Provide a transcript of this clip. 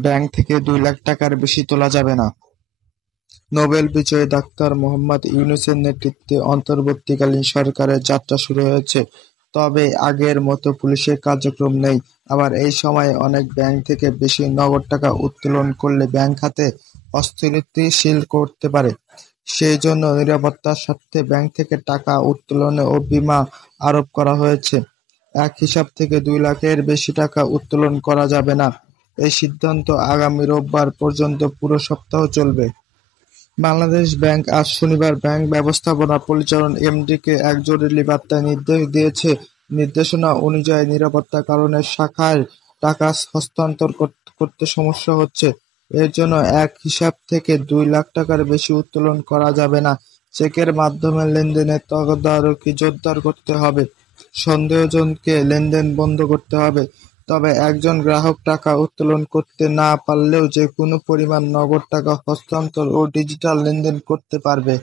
Bank থেকে ২ লাখ টাকার বেশি তোলা যাবে না। নোবেল বিজয়ী ডাক্তার মোহাম্মদ ইউনূসের নেতৃত্বে অন্তর্বর্তীকালীন সরকারের যাত্রা শুরু হয়েছে। তবে আগের মতো পুলিশের কার্যক্রম নেই। আবার এই সময়ে অনেক ব্যাংক থেকে বেশি নগদ টাকা উত্তোলন করলে ব্যাংক খাতে অস্থিতিশীল করতে পারে। সেই জন্য নিরাপত্তার স্বার্থে ব্যাংক থেকে টাকা উত্তোলনে ও বীমা আরোপ করা হয়েছে। এক হিসাব থেকে ২ লাখের বেশি টাকা উত্তোলন করা যাবে না। এই সিদ্ধান্ত আগামী রোববার পর্যন্ত পুরো সপ্তাহ চলবে। বাংলাদেশ ব্যাংক আজ শনিবার ব্যাংক ব্যবস্থাপনা পরিচালন এমডিকে এক জরুরি বার্তায় নির্দেশ দিয়েছে। নির্দেশনা অনুযায়ী নিরাপত্তার কারণে শাখায় টাকা হস্তান্তর করতে সমস্যা হচ্ছে। এর জন্য এক হিসাব থেকে ২ লাখ টাকার বেশি উত্তোলন করা যাবে না। চেকের মাধ্যমে লেনদেনের তদারকি জোরদার করতে হবে। সন্দেহজনকে লেনদেন বন্ধ করতে হবে। তবে একজন গ্রাহক টাকা উত্তোলন করতে না পারলেও যেকোনো পরিমাণ নগদ টাকা হস্তান্তর ও ডিজিটাল লেনদেন করতে পারবে।